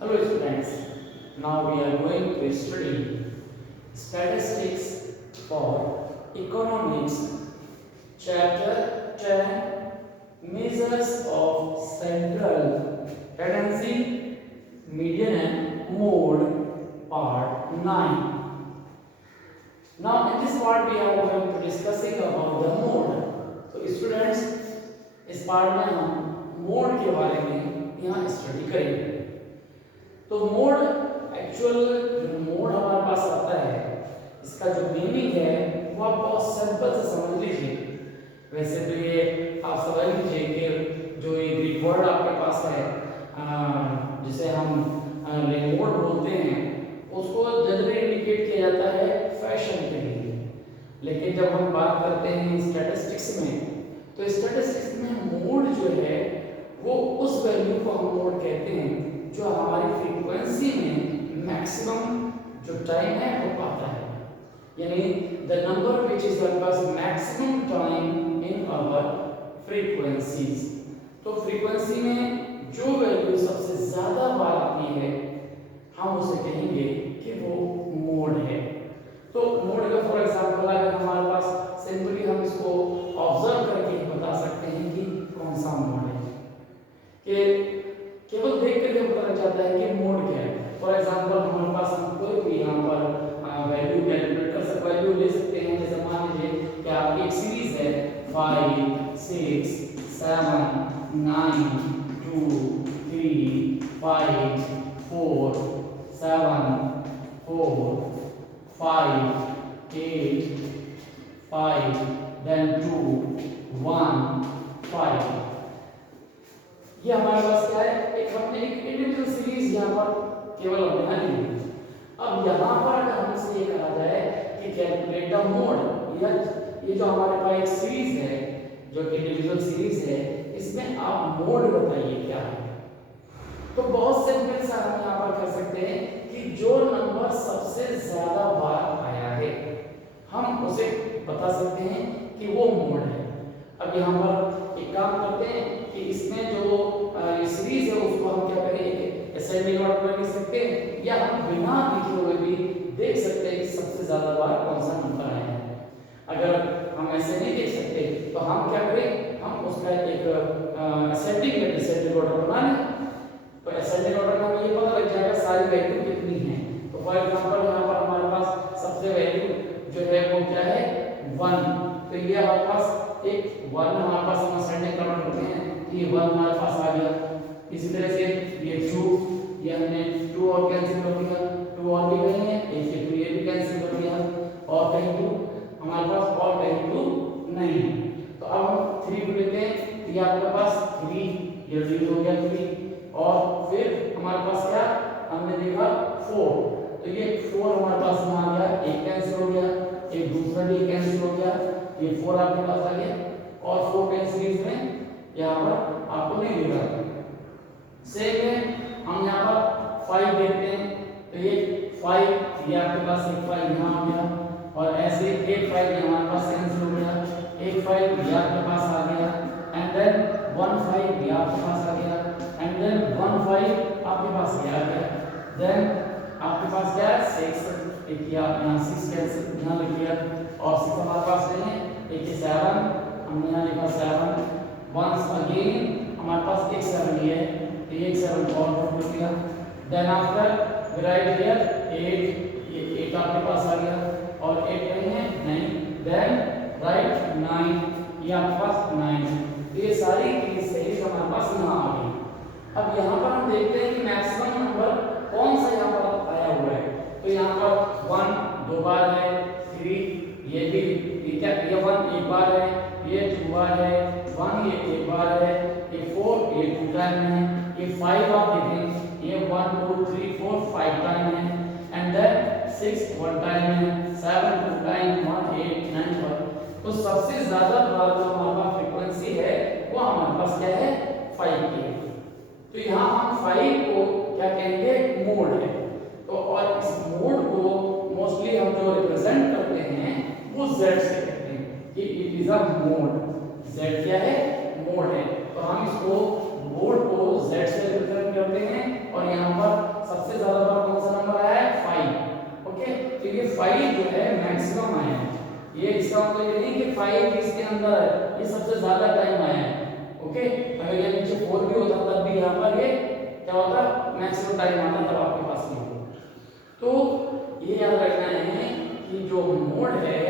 Hello students, now we are going to study statistics for economics, chapter 10, measures of central tendency, median and mode, part 9. Now in this part we are going to discussing about the mode. So students, इस part में हम mode के बारे में यहाँ study करेंगे। तो mode actual जो मोड हमारे पास आता है इसका जो मीनिंग है वो आप बहुत सिंपल से समझ लीजिए। वैसे तो ये आप समझ लीजिए कि जो ये ग्रीक वर्ड आपके पास है जिसे हम मोड बोलते हैं उसको जनरली इंडिकेट किया जाता है फैशन के लिए। लेकिन जब हम बात करते हैं स्टैटिस्टिक्स में तो स्टैटिस्टिक्स में मोड जो है वो उस वैल्यू को हम मोड कहते हैं जो हमारी फ्रीक्वेंसी में मैक्सिमम जो टाइम है वो पाता है, यानी the number which is always maximum time in our frequencies. तो फ्रीक्वेंसी में जो वैल्यू सबसे ज्यादा बार आती है हम उसे कहेंगे कि वो मोड है। तो मोड का फॉर एग्जांपल अगर हमारे पास सिंपली हम इसको ऑब्जर्व करके बता सकते हैं कि कौन सा मोड है, कि केवल देख करके पता लग जाता है कि मोड क्या है। फॉर एग्जांपल हमारे पास हम कोई भी यहाँ पर वैल्यू कैलकुलेट कर सकते वैल्यू ले सकते हैं। जैसे मान लीजिए कि आपकी एक सीरीज है 5 6 7 9 2 3 5 4 7 4 5 8 5 then 2 1 5। ये हमारे पास क्या है, एक हमने एक इंडिविजुअल सीरीज यहाँ पर केवल बना ली है। अब यहाँ पर अगर हमसे ये कहा जाए कि कैलकुलेट द मोड, या ये जो हमारे पास एक सीरीज है जो इंडिविजुअल सीरीज है इसमें आप मोड बताइए क्या है। तो बहुत सिंपल सा हम यहाँ पर कर सकते हैं कि जो नंबर सबसे ज्यादा बार आया है हम उसे बता सकते हैं कि वो मोड है। अब यहाँ पर एक काम करते हैं कि इसमें जो सीरीज है उसको हम क्या करें, असेंडिंग ऑर्डर में लिख सकते हैं या हम बिना लिखे हुए भी देख सकते हैं कि सबसे ज्यादा बार कौन सा नंबर आया है। अगर हम ऐसे नहीं देख सकते तो हम क्या करें, हम उसका एक असेंडिंग या डिसेंडिंग ऑर्डर बना लें। तो असेंडिंग ऑर्डर में हमें ये पता लग जाएगा सारी वैल्यू कितनी है। तो फॉर एग्जांपल यहाँ पर हमारे पास सबसे वैल्यू जो है वो क्या है 1। तो ये हमारे पास एक 1 हमारे पास हम असेंडिंग काउंट करते हैं, ये 1 हमारे पास आ गया। इसी तरह से ये 2, ये हमने 2 और कैंसिल कर दिया, 2 और भी गए हैं, एक ये 2 ये भी कैंसिल कर दिया और कहीं 2 हमारे पास और कहीं 2 नहीं। तो अब हम 3 को लेते हैं, ये आपके पास 3 ये रिड्यूस हो गया 3 और फिर हमारे पास क्या हमने देखा 4। तो ये 4 हमारे पास में आ गया, एक कैंसिल हो गया, एक दूसरा भी कैंसिल हो गया, ये 4 आपके पास आ गया और 4 टेन सीरीज में यहाँ पर आपको नहीं दिख रहा। सेम है हम यहाँ पर 5 देखते हैं, तो ये 5 ये आपके पास एक 5 यहाँ आ गया और ऐसे एक 5 ये हमारे पास कैंसिल हो गया, एक 5 ये आपके पास आ गया एंड देन 1 5 ये आपके पास आ गया एंड देन 1 5 आपके पास ये आ गया। देन आपके पास क्या है 6, एक ये आप यहाँ 6 कैंसिल यहाँ लिख लिया और 6 हमारे पास नहीं है, एक 7 हमने यहाँ लिखा 7 once again हमारे पास एक 7 ही है, तो एक 7 और पुट कर दिया। देन आफ्टर राइट हियर 8, ये 8 आपके पास आ गया और 8 नहीं है नहीं। देन राइट 9, ये आपके पास 9। तो ये सारी की सही हमारे पास यहाँ आ गई। अब यहाँ पर हम देखते हैं कि मैक्सिमम नंबर कौन सा यहाँ पर आया हुआ है। तो यहाँ पर 1 2 बार है, 3 ये भी क्या ये 1 एक बार है, ये 2 बार है, 1 ये एक बार है, ये 4 ये 2 टाइम है, ये 5 आप देखें ये 1 2 3 4 5 टाइम है एंड देन 6 1 टाइम है, 7 2 टाइम 1 8 9 1। तो सबसे ज्यादा बार जो हमारे पास फ्रीक्वेंसी है वो हमारे पास क्या है 5 की है। तो यहाँ हम 5 को क्या कहेंगे मोड है। तो और इस मोड को मोस्टली हम जो रिप्रेजेंट करते हैं वो z से कहते हैं कि it is a mode. z क्या है मोड है, तो हम इसको मोड को z से रिप्रेजेंट करते हैं और यहाँ पर सेकंड अंदर है, ये सबसे ज्यादा टाइम आया है। ओके, अगर ये नीचे 4 भी होता तब भी यहाँ पर ये क्या होता, मैक्सिमम टाइम आता तब आपके पास ये होता। तो ये याद रखना है कि जो मोड है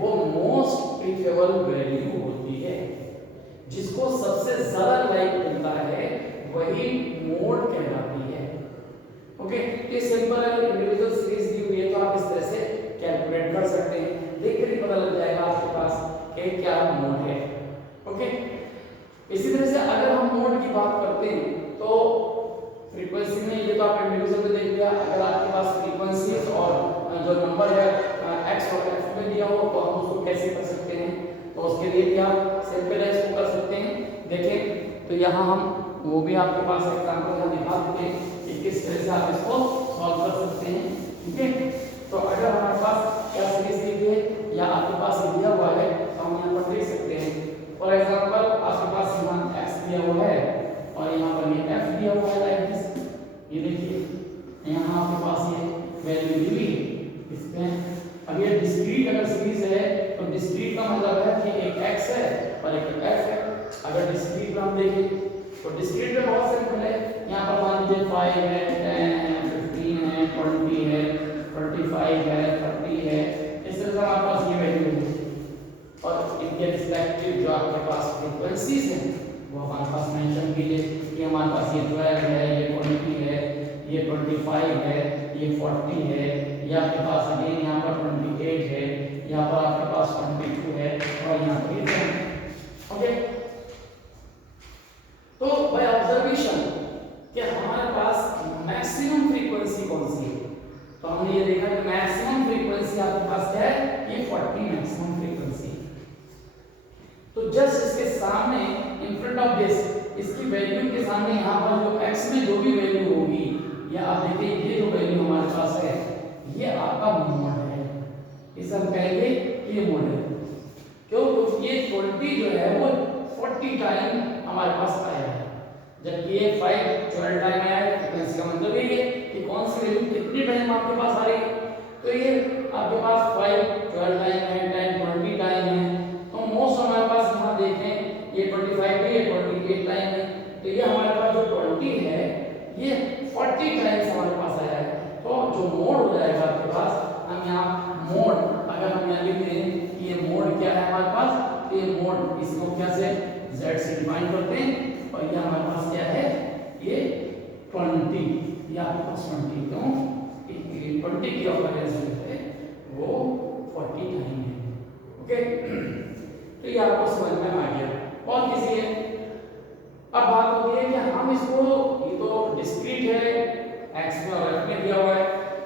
वो मोस्ट प्रीफरेबल वैल्यू होती है, जिसको सबसे ज्यादा लाइक मिलता है वही मोड कहलाती है। ओके, ये सिंपल है, इंडिविजुअल सीरीज दी हुई है तो आप इस तरह से कैलकुलेट कर सकते हैं, देख कर ही पता लग जाएगा आपके पास कि क्या मोड है। ओके, इसी तरह से अगर हम मोड की बात करते हैं तो फ्रीक्वेंसी में ये तो आप इंडिविजुअल में देख लिया, अगर आपके पास फ्रीक्वेंसीज और जो नंबर है x और f में दिया हो तो हम उसको कैसे कर सकते हैं, तो उसके लिए भी आप सिंपल है इसको कर सकते हैं। देखें तो यहाँ हम वो भी आपके पास एग्जांपल यहाँ दिखा देते हैं कि किस तरह से आप इसको सॉल्व कर सकते हैं। ठीक है, तो अगर हमारे पास क्या सीरीज दी हुई है या आपके पास दिया हुआ है तो हम यहाँ पर देख सकते हैं। फॉर एग्जांपल आपके पास यहाँ x दिया हुआ है और यहाँ पर ये f दिया हुआ है लाइक दिस। ये देखिए यहाँ आपके पास ये वैल्यू दी हुई इसमें। अब ये डिस्क्रीट अगर सीरीज है तो डिस्क्रीट का मतलब है कि एक x है और एक f है। अगर डिस्क्रीट में हम देखें तो डिस्क्रीट में बहुत सिंपल है, यहाँ पर मान लीजिए 5 है, 10 है, 15 है, 20 है, 25 है, 30 है, इस तरह से हमारे पास ये वैल्यू है और इनके रिस्पेक्टिव जो आपके पास फ्रीक्वेंसीज हैं वो हमारे पास मेंशन कीजिए कि हमारे पास ये 12 है, ये 20 है, ये 25 है, ये 40 है, ये आपके पास अगेन यहाँ पर 28 है, यहाँ पर आपके पास 22 है और यहाँ पर ये 10 है। ओके, तो बाय ऑब्जर्वेशन कि हमारे पास मैक्सिमम फ्रीक्वेंसी कौन सी है, तो हमने ये देखा कि मैक्सिमम फ्रीक्वेंसी आपके पास क्या है, ये 40 मैक्सिमम फ्रीक्वेंसी। तो जस्ट इसके सामने इन फ्रंट ऑफ दिस, इसकी वैल्यू के सामने यहाँ पर जो x में जो भी वैल्यू होगी, या आप देखिए ये जो वैल्यू हमारे पास है ये आपका मोड है, इस हम कहेंगे ये मोड है। क्यों, क्योंकि ये 20 जो है वो 40 टाइम हमारे पास आया है, जबकि ये 5 12 टाइम आया है। फ्रीक्वेंसी का मतलब ये है कि कौन सी वैल्यू कितनी टाइम आपके पास आ रही है, तो ये आपके पास 5 12 टाइम है, 10 20 टाइम है। तो मोस्ट हमारे पास यहाँ देखें ये 25 भी है, 28 टाइम है, तो ये हमारे पास जो 20 है ये 40 टाइम्स हमारे पास आया है। तो जो मोड हो जाएगा आपके पास, हम यहाँ मोड अगर हम यहाँ लिख दें कि ये मोड क्या है हमारे पास, तो ये मोड इसको क्या से z से डिफाइन करते हैं और ये हमारे पास क्या है, ये 20, या आपके पास 20 क्यों 20 की ऑकरेंस है वो 40 टाइम है। ओके, तो ये आपको समझ में आ गया। और किसी है, अब बात होती है कि हम इसको, ये तो डिस्क्रीट है x में और f में दिया हुआ है,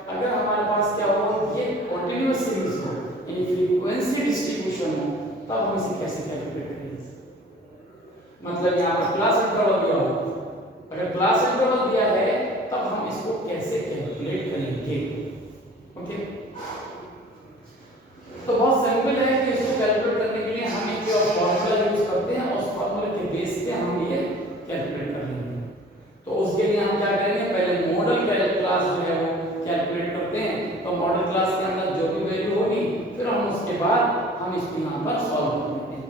अगर हमारे पास क्या हो ये कंटीन्यूअस सीरीज हो यानी फ्रीक्वेंसी डिस्ट्रीब्यूशन हो, तब हम इसे कैसे कैलकुलेट करेंगे। मतलब यहाँ पर क्लास इंटरवल दिया हो, अगर क्लास इंटरवल दिया है तब हम इसको कैसे कैलकुलेट करेंगे। ओके, तो बहुत सिंपल है कि इसको कैलकुलेट करने के लिए हम एक फॉर्मूला यूज करते हैं, उस फॉर्मूले के बेस पे हम ये कैलकुलेट कर लेंगे। तो उसके लिए हम क्या करेंगे, पहले मॉडल क्लास जो है वो कैलकुलेट करते हैं। तो मॉडल क्लास के अंदर जो भी वैल्यू होगी फिर हम उसके बाद हम इसको यहाँ पर सॉल्व कर लेते हैं।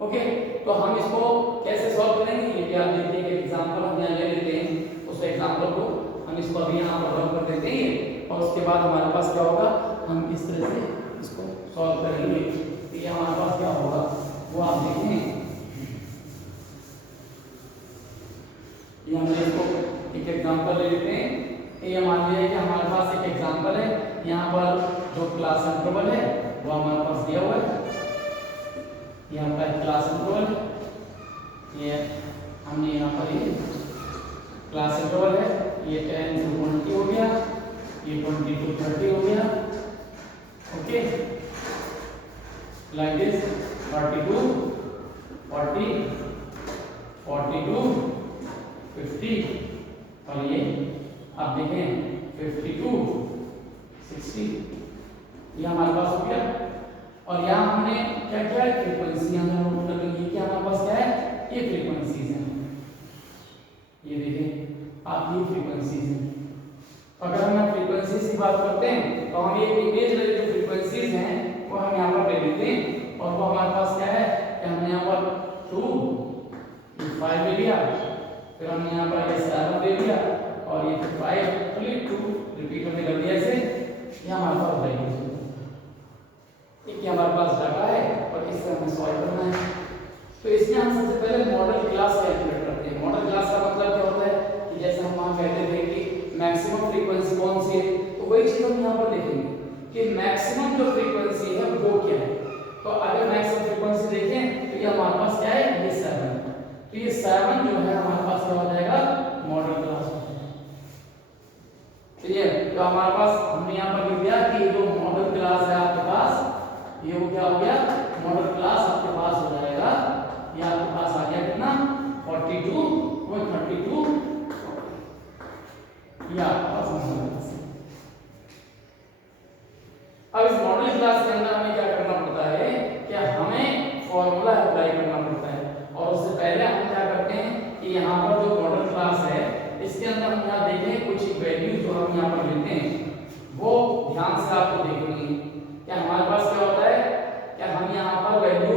ओके, तो हम इसको कैसे सॉल्व करेंगे, ये आप देखिए कि एग्जांपल हम यहाँ ले लेते हैं, उस एग्जांपल को हम इसको अभी यहाँ पर रन कर देते हैं और उसके बाद हमारे पास क्या होगा, हम इस तरह से इसको सॉल्व करेंगे। तो ये हमारे पास क्या होगा वो आप देखें, ये हम इसको एक एग्जांपल ले लेते हैं। ये मान लीजिए कि हमारे पास एक एग्जांपल है, यहाँ पर जो क्लास इंटरवल है वो हमारे पास दिया हुआ है, यहाँ पर क्लास इंटरवल, ये हमने यहाँ पर ये क्लास इंटरवल है, ये 10 to 20 हो गया, ये 20 to 30 हो गया। ओके, लाइक दिस 32 40 42 50 और ये आप देखें 52 60, ये हमारे पास हो गया। और यहाँ हमने क्या किया है, फ्रीक्वेंसी हमने नोट कर ली, क्या हमारे पास क्या है, ये फ्रीक्वेंसीज हैं, ये देखें आप ये फ्रीक्वेंसीज हैं। अगर हम फ्रीक्वेंसीज की बात करते हैं तो हम ये इमेज वाली जो फ्रीक्वेंसीज हैं वो हम यहाँ पर ले लेते हैं और वो हमारे पास क्या है, 2, ये 5 ले लिया, फिर हमने यहाँ पर ये 7 ले लिया और ये 5 फिर 2 रिपीट हमने कर दिया ऐसे। ये हमारे पास वैल्यूज एक हमारे पास डाटा है और इससे हमें सॉल्व करना है। तो इसमें हम सबसे पहले मॉडल क्लास कैलकुलेट करते हैं। मॉडल क्लास का मतलब क्या होता है कि जैसे हम वहाँ कहते थे कि मैक्सिमम फ्रीक्वेंसी कौन सी है, तो वही चीज हम यहाँ पर देखेंगे कि मैक्सिमम जो फ्रीक्वेंसी है वो क्या है। तो अगर मैक्सिमम फ्रीक्वेंसी देखें तो ये हमारे पास क्या है, ये 7। तो ये 7 जो है हमारे पास क्या हो जाएगा, मॉडल क्लास हो जाएगा। क्लियर? तो हमारे पास हमने यहाँ पर लिख दिया कि जो मॉडल क्लास है आपके पास, ये वो क्या हो गया, मॉडल क्लास आपके पास हो जाएगा। ये आपके पास आ गया कितना, 42 और 32, ये आपके पास मॉडल क्लास है। अब इस मॉडल क्लास के अंदर हमें क्या करना पड़ता है कि हमें फॉर्मूला अप्लाई करना पड़ता है। और उससे पहले हम क्या करते हैं कि यहाँ पर जो मॉडल क्लास है इसके अंदर हम यहाँ देखें कुछ वैल्यू जो हम यहाँ पर लेते हैं वो ध्यान से आपको देखनी है। क्या हमारे पास क्या होता है, क्या हम यहाँ पर वैल्यू,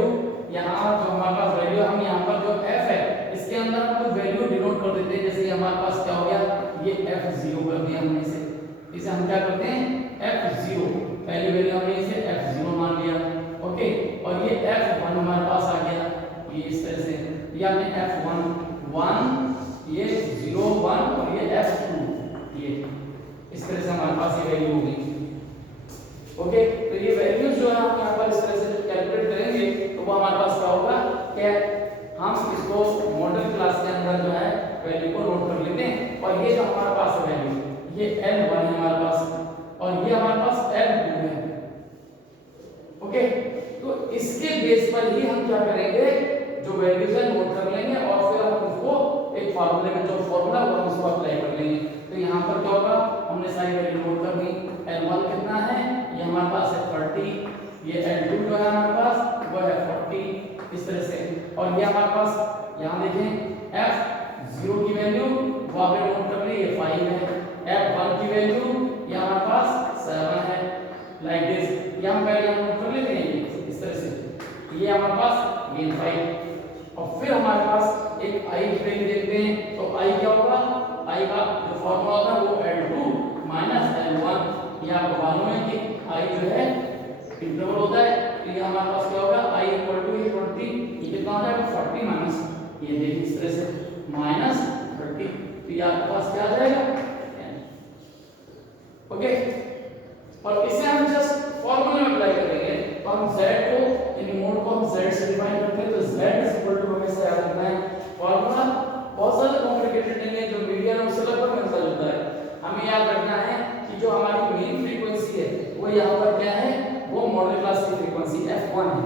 यहाँ जो हमारे पास वैल्यू, हम यहाँ पर जो f है इसके अंदर हम कुछ वैल्यू डिनोट कर देते हैं। जैसे हमारे पास क्या हो गया, ये f0 कर दिया हमने इसे हम क्या करते हैं, f0 पहली वैल्यू हमने इसे f0 मान लिया। ओके, और ये f1 हमारे पास आ गया, ये इस तरह से, ये हमने f1 1, ये 0 1 और ये f2, ये इस तरह से हमारे पास ये वैल्यू होगी। ओके, तो ये वैल्यूज जो है हम यहाँ पर इस तरह से कैलकुलेट करेंगे तो वो हमारे पास क्या होगा, क्या हम इसको मॉडल क्लास के अंदर जो है वैल्यू को नोट कर लेते हैं। और ये जो हमारे पास है वैल्यू, ये L1 है हमारे पास और ये हमारे पास L2 है। ओके, तो इसके बेस पर ही हम क्या करेंगे, जो वैल्यूज है नोट कर लेंगे और फिर हम उसको एक फार्मूले में, जो फार्मूला वो हम उसको अप्लाई कर लेंगे। तो यहाँ पर क्या होगा, हमने सारी वैल्यू नोट कर दी। L1 कितना है, ये हमारे पास है 30, ये L2 जो है हमारे पास वो है 40, इस तरह से। और ये हमारे पास यहाँ देखें F0 की वैल्यू वो आपने नोट कर ली, ये 5 है। F1 की वैल्यू ये हमारे पास 7 है, लाइक दिस। ये हम पहले नोट कर लेते हैं इस तरह से। ये हमारे पास गेन 5 और फिर हमारे पास एक I की वैल्यू देखते हैं। तो I क्या होगा, I का जो फॉर्मूला होता है वो L2 L1। ये आपको मालूम है कि I जो है इंटरवल होता है, तो ये हमारे पास क्या होगा, I इक्वल टू ये 40, ये कितना हो जाएगा 40 माइनस, ये देखिए इस तरह से माइनस 30, तो ये आपके पास क्या आ जाएगा 10। ओके, और इसे हम जस्ट फॉर्मूला में अप्लाई करेंगे। तो हम z को, इन मोड को हम z से डिफाइन करते हैं। तो z इक्वल टू हमेशा याद रखना है, फॉर्मूला बहुत ज्यादा कॉम्प्लिकेटेड नहीं है, जो मीडिया है उससे लगभग मिलता जुलता है। हमें याद रखना है कि जो हमारी मेन फ्रीक्वेंसी है वो यहाँ पर क्या है, वो मॉडल क्लास की फ्रीक्वेंसी f1 है।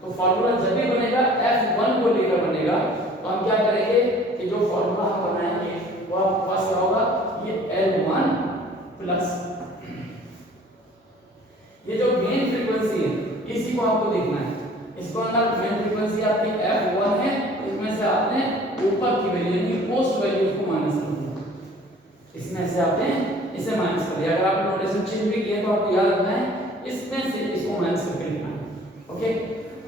तो फार्मूला जब भी बनेगा f1 को लेकर बनेगा। तो हम क्या करेंगे कि जो फार्मूला हम बनाएंगे वो आपके पास क्या होगा, ये L1 प्लस ये जो मेन फ्रीक्वेंसी है इसी को आपको देखना है। इसको अंदर मेन फ्रीक्वेंसी आपकी f1 है, इसमें से आपने ऊपर की वैल्यू यानी पोस्ट वैल्यू को माइनस कर दिया, इसमें से आपने इसे माइनस कर दिया। अगर आपने नोटेशन चेंज भी किया तो आपको याद रखना है इसमें से इसको माइनस करके लिखना है। ओके,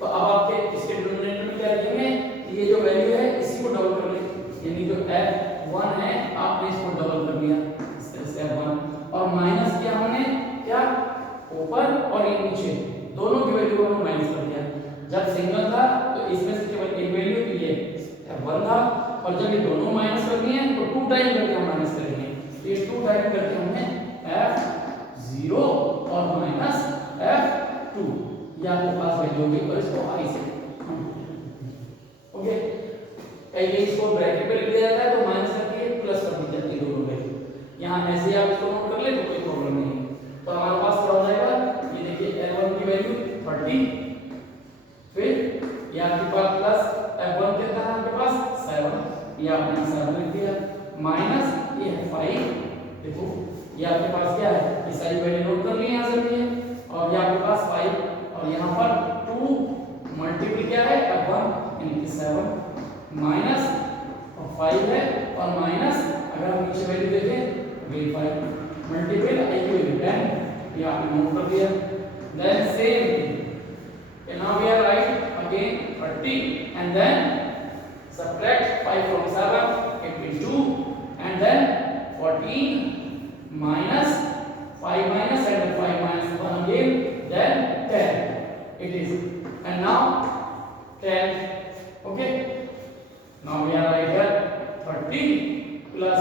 तो अब आपके इसके डिनोमिनेटर में क्या लिखेंगे कि ये जो वैल्यू है इसी को डबल कर लें, यानी जो f1 है आपने इसको डबल कर लिया इस तरह से f1, और माइनस किया हमने क्या, ऊपर और ये नीचे दोनों की वैल्यू को हमने माइनस कर दिया। जब सिंगल था तो इसमें से केवल एक वैल्यू तो ये f1 था, और जब ये दोनों माइनस कर दिए तो 2 टाइम करके हम माइनस करेंगे। तो ये 2 टाइम करके हमने f0 और माइनस f2 ये आपके पास वैल्यू होगी, और इसको I से ओके, ये इसको ब्रैकेट में लिख दिया जाता है तो माइनस करके प्लस कर दी जाती है दोनों वैल्यू। यहाँ ऐसे ही आप इसको नोट कर ले तो कोई प्रॉब्लम नहीं है। तो हमारे पास क्या हो जाएगा, ये देखिए L1 की वैल्यू 30, फिर ये आपके पास प्लस f1 कितना है आपके पास 7, ये आपने 7 लिख दिया, माइनस ये है 5, देखो ये आपके पास क्या है, ये सारी वैल्यू नोट कर ली यहाँ से भी, और ये आपके पास 5 और यहाँ पर 2 मल्टीपल क्या है f1 यानी कि 7 माइनस और 5 है, और माइनस अगर हम नीचे वैल्यू देखें ये 5 मल्टीपल I की वैल्यू 10, ये आपने नोट कर दिया। Then same, and now we are write again 30 and then subtract 5 from 7, it will 2 and then 14 minus 5 minus and then 5 minus 1 again, then 10 it is, and now 10. Okay, now we are right here 30 plus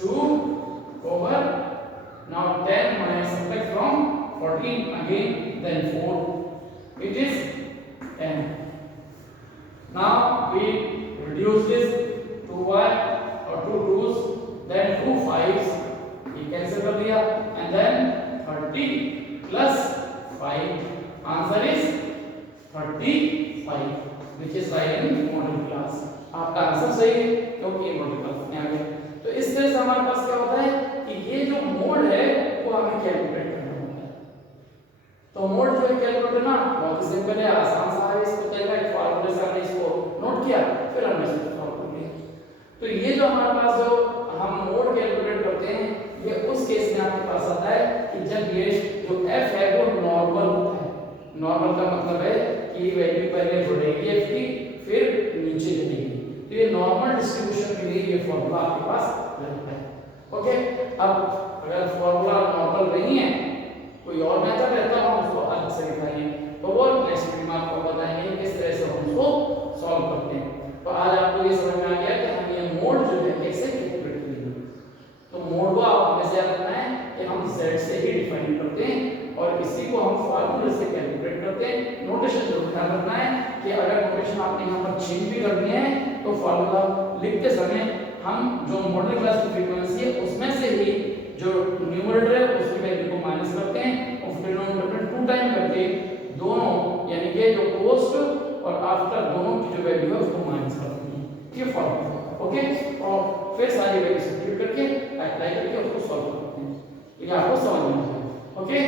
2 over, now 10 minus subtract from 14 again, then 4, it is 10. Now we reduce this 2y or 2 2's, then 2 5's we cancel कर दिया, and then 30 plus 5, answer is 35, which is right in model class. आपका answer सही है क्योंकि model class में आ गया. तो इस तरह से हमारे पास क्या होता है कि ये जो मोड है वो हमें कैलकुलेट करना होता है. तो मोड जो है कैलकुलेट करना बहुत ही सिंपल है, आसान सा है. इसको पहले एक फार्मूले से हमने इसको नोट किया, फिर हमने इसको सॉल्व कर लिया. तो ये जो हमारे पास जो हम मोड कैलकुलेट करते हैं, ये उस केस में आपके पास आता है कि जब ये जो f है वो नॉर्मल होता है. नॉर्मल का मतलब है कि वैल्यू पहले बढ़ेगी f की, फिर नीचे गिरेगी. तो ये नॉर्मल डिस्ट्रीब्यूशन के लिए ये फार्मूला आपके पास रहता है. ओके, अब अगर फार्मूला नॉर्मल नहीं है, कोई और मेथड रहता है, हम उसको अलग से दिखाएंगे. तो वो नेक्स्ट वीडियो में आपको बताएंगे किस तरह से हम उसको सॉल्व करते हैं. तो आज आपको ये समझ में आ गया कि हम ये मोड जो है कैसे कैलकुलेट करेंगे. तो मोड को आप हमेशा याद रखना है कि हम z से ही डिफाइन करते हैं और इसी को हम फार्मूले से कैलकुलेट करते हैं. नोटेशन जरूर ध्यान रखना है कि अगर नोटेशन आपने यहाँ पर चेंज भी करनी है तो फार्मूला लिखते समय हम जो मॉडल क्लास की फ्रीक्वेंसी है उसमें से ही जो न्यूमरेटर है उसकी वैल्यू को माइनस करते हैं और डिनोमिनेटर में 2 टाइम करके दोनों यानी कि जो पोस्ट और आफ्टर दोनों की जो वैल्यू है उसको माइनस करते हैं. ये फार्मूला. ओके, और फिर सारी वैल्यू सब्स्टिट्यूट करके अप्लाई करके उसको सॉल्व करते हैं. तो ये आपको समझ में आ जाएगा. ओके.